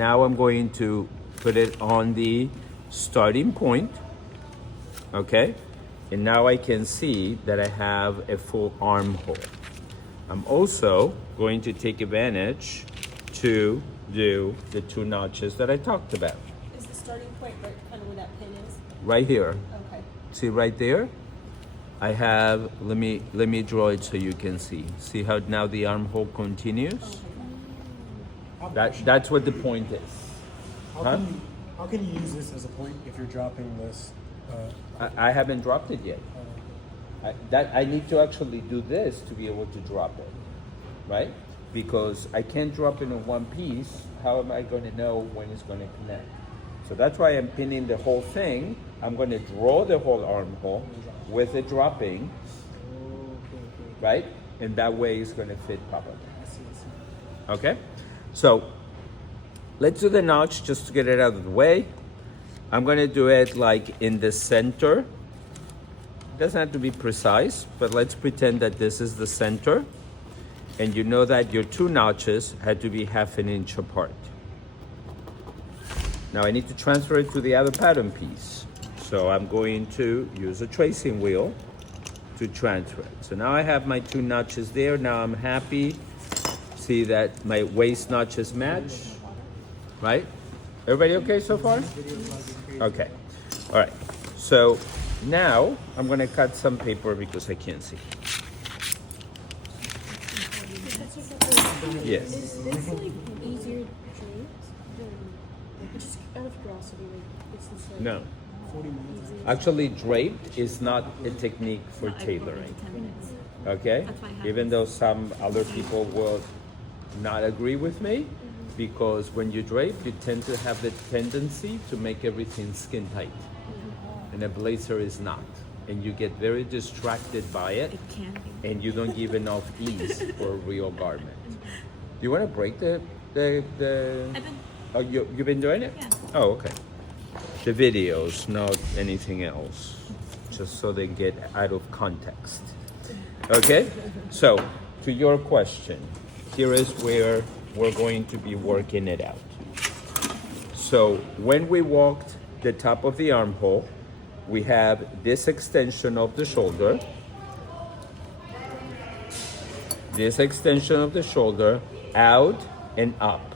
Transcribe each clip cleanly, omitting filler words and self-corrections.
now I'm going to put it on the starting point, okay? And now I can see that I have a full armhole. I'm also going to take advantage to do the 2 notches that I talked about. Is the starting point right kind of where that pin is? Right here. Okay. See right there? I have, let me draw it so you can see. See how now the armhole continues? That's what the point is. How can you use this as a point if you're dropping this? I haven't dropped it yet. I need to actually do this to be able to drop it, right? Because I can't drop it in one piece. How am I going to know when it's going to connect? So that's why I'm pinning the whole thing. I'm going to draw the whole armhole with it dropping, right? And that way it's going to fit properly. Okay? So let's do the notch just to get it out of the way. I'm going to do it like in the center. It doesn't have to be precise, but let's pretend that this is the center. And you know that your 2 notches had to be 1/2 inch apart. Now I need to transfer it to the other pattern piece. So I'm going to use a tracing wheel to transfer it. So now I have my 2 notches there. Now I'm happy. See that my waist notches match, right? Everybody okay so far? Okay. All right. So now I'm going to cut some paper because I can't see. Yes. Is this like easier draped than just out of curiosity? Like, it's this like No. 40 minutes. Actually, draped is not a technique for tailoring. 10 minutes. Okay? That's why I have Even this. though some other people will not agree with me, because when you drape, you tend to have the tendency to make everything skin tight. And a blazer is not. And you get very distracted by it, It can be. and you don't give enough ease for a real garment. Do you want to break the I've been, oh, you've been doing it? Yeah. Oh, okay. The videos, not anything else. Just so they get out of context. Okay? So, to your question, here is where we're going to be working it out. So, when we walked the top of the armhole, we have this extension of the shoulder. This extension of the shoulder out and up.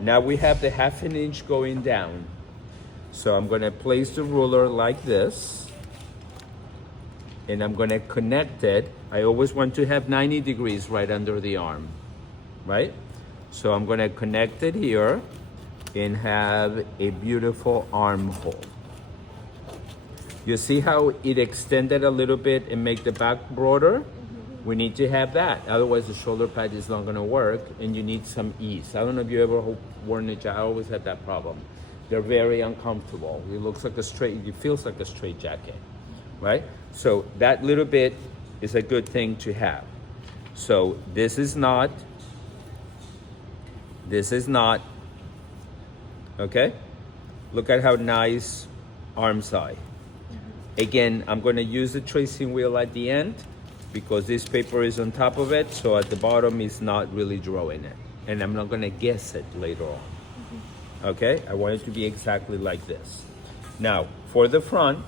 Now we have the 1/2 inch going down. So I'm going to place the ruler like this, and I'm going to connect it. I always want to have 90 degrees right under the arm, right? So I'm going to connect it here and have a beautiful armhole. You see how it extended a little bit and make the back broader? We need to have that. Otherwise, the shoulder pad is not going to work, and you need some ease. I don't know if you ever worn a jacket. I always had that problem. They're very uncomfortable. It looks like a straight, it feels like a straight jacket, right? So that little bit is a good thing to have. So this is not, okay? Look at how nice arm side. Again, I'm going to use the tracing wheel at the end because this paper is on top of it, so at the bottom it's not really drawing it. And I'm not going to guess it later on. Okay? I want it to be exactly like this. Now, for the front,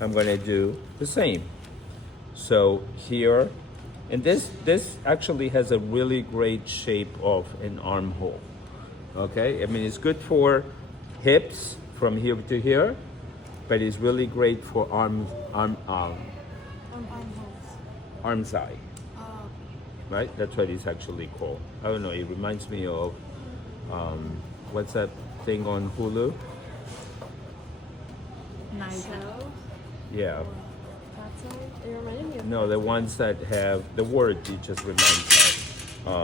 I'm going to do the same. So here, and this actually has a really great shape of an armhole. Okay? I mean, it's good for hips from here to here, but it's really great for arm side. Right? That's what it's actually called. I don't know. It reminds me of what's that thing on Hulu? nice. Yeah. That's it. It reminded me of. No, the ones that have the word. It just reminds me.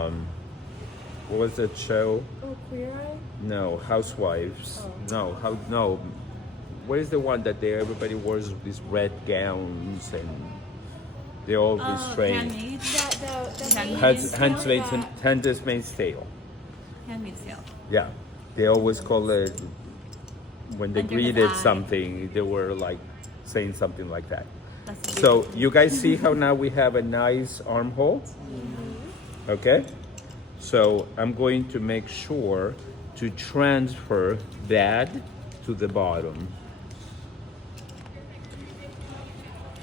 What was that show? Oh, Queer Eye. No, Housewives. No, no. What is the one that everybody wears these red gowns and they're all restrained? Handmaid's Handmaid's Tale. Handmaid's Tale. Yeah, they always call it when they Under the greeted eye. something. They were like saying something like that. That's So you guys see how now we have a nice armhole? Okay. So I'm going to make sure to transfer that to the bottom.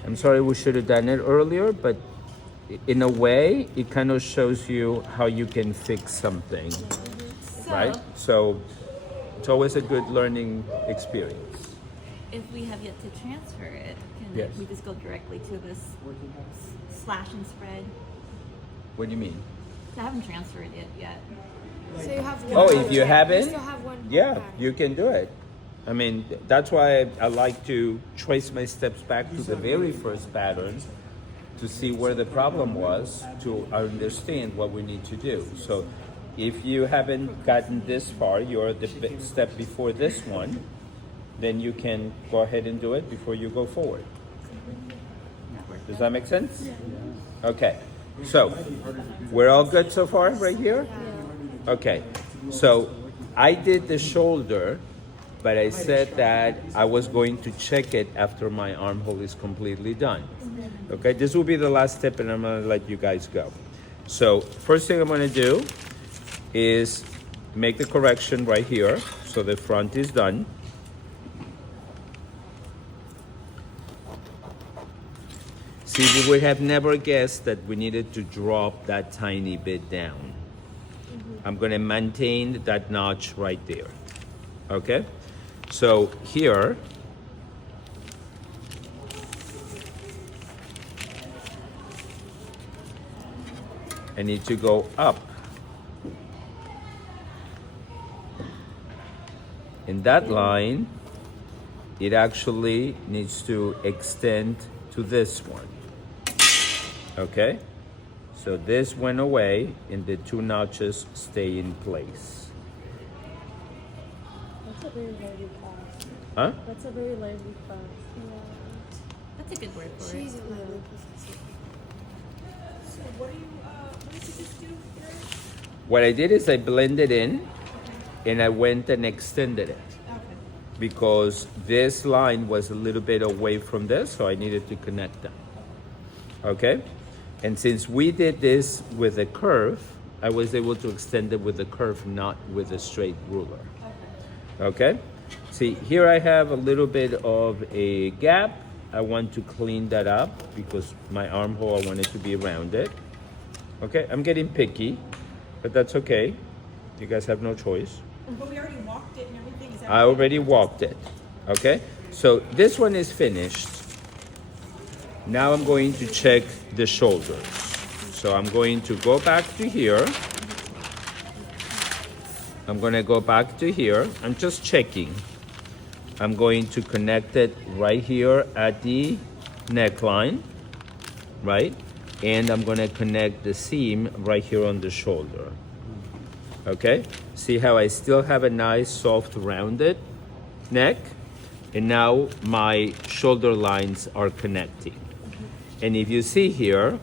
I'm sorry we should have done it earlier, but in a way, it kind of shows you how you can fix something, So, right? So it's always a good learning experience. if we have yet to transfer it, can Yes. we just go directly to this slash and spread? What do you mean? I haven't transferred it yet. So you have one. Oh, if you pattern. haven't, You still have one. yeah, pattern. you can do it. I mean, that's why I like to trace my steps back to the very first pattern to see where the problem was, to understand what we need to do. So if you haven't gotten this far, you're at the step before this one, then you can go ahead and do it before you go forward. Does that make sense? Okay, so we're all good so far right here? Okay, so I did the shoulder, but I said that I was going to check it after my armhole is completely done. Okay, this will be the last step and I'm gonna let you guys go. So first thing I'm gonna do is make the correction right here. So the front is done. See, we would have never guessed that we needed to drop that tiny bit down. I'm gonna maintain that notch right there, okay? So here, I need to go up. In that line, it actually needs to extend to this one. Okay? So this went away and the two notches stay in place. That's a very lively class. Huh? That's a very lively class. That's a good word for She's it. a lively professor. So what did you just do? What I did is I blended in and I went and extended it Okay. because this line was a little bit away from this, so I needed to connect them. Okay? And since we did this with a curve, I was able to extend it with a curve, not with a straight ruler. Okay? See, here I have a little bit of a gap. I want to clean that up because my armhole, I want it to be rounded. Okay, I'm getting picky, but that's okay. You guys have no choice. But we already walked it and everything. Is that I already walked it. Okay, so this one is finished. Now I'm going to check the shoulders. So I'm going to go back to here. I'm going to go back to here. I'm just checking. I'm going to connect it right here at the neckline, right? And I'm going to connect the seam right here on the shoulder. Okay? See how I still have a nice, soft, rounded neck? And now my shoulder lines are connecting. And if you see here,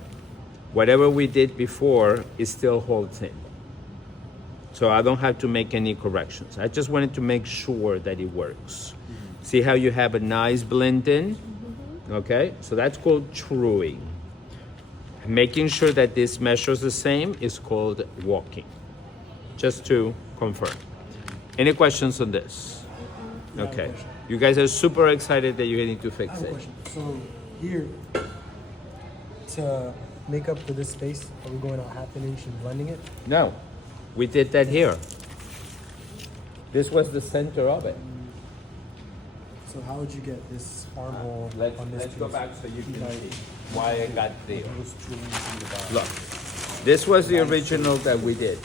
whatever we did before is still holds in. So I don't have to make any corrections. I just wanted to make sure that it works. See how you have a nice blend in? Okay, so that's called truing. Making sure that this measures the same is called walking. Just to confirm. Any questions on this? Okay, you guys are super excited that you're getting to I fix have a it. question. So here, to make up for this space, are we going out 1/2 inch and blending it? No, we did that here. This was the center of it. So how would you get this armhole Let's on this go piece? back so you can see why I got there. Those two links in the back. Look, this was the original that we did.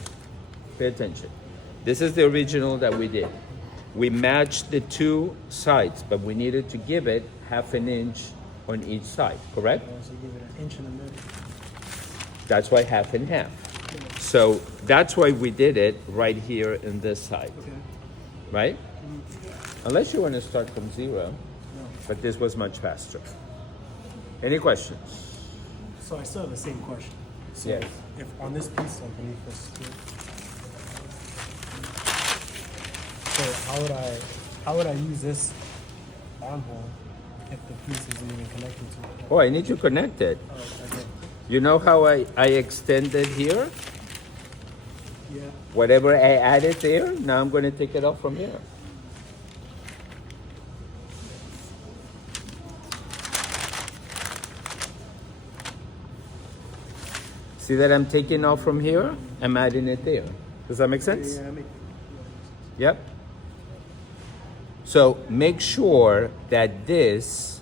Pay attention. This is the original that we did. We matched the two sides, but we needed to give it 1/2 inch on each side, correct? So give it 1 inch in the middle. That's why 1/2 and 1/2. So that's why we did it right here in this side, Okay. right? Unless you want to start from 0, No. but this was much faster. Any questions? So I still have the same question. So Yes. if on this piece underneath this here, so how would I use this armhole if the piece isn't even connected to it? Oh, I need to connect it. Oh, okay. You know how I extended here? Yeah. Whatever I added there, now I'm going to take it off from here. See that I'm taking off from here? I'm adding it there. Does that make sense? Yeah, Yep. So make sure that this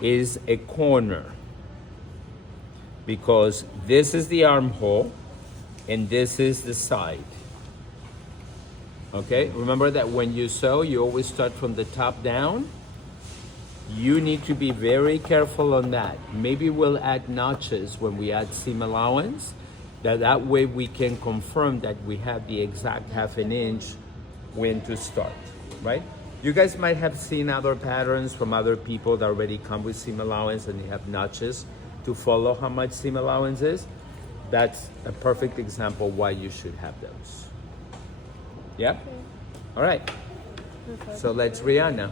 is a corner, because this is the armhole and this is the side. Okay, remember that when you sew, you always start from the top down. You need to be very careful on that. Maybe we'll add notches when we add seam allowance. That way we can confirm that we have the exact 1/2 inch when to start, right? You guys might have seen other patterns from other people that already come with seam allowance and they have notches to follow how much seam allowance is. That's a perfect example why you should have those. Yeah? All right. Perfect. So let's Rihanna.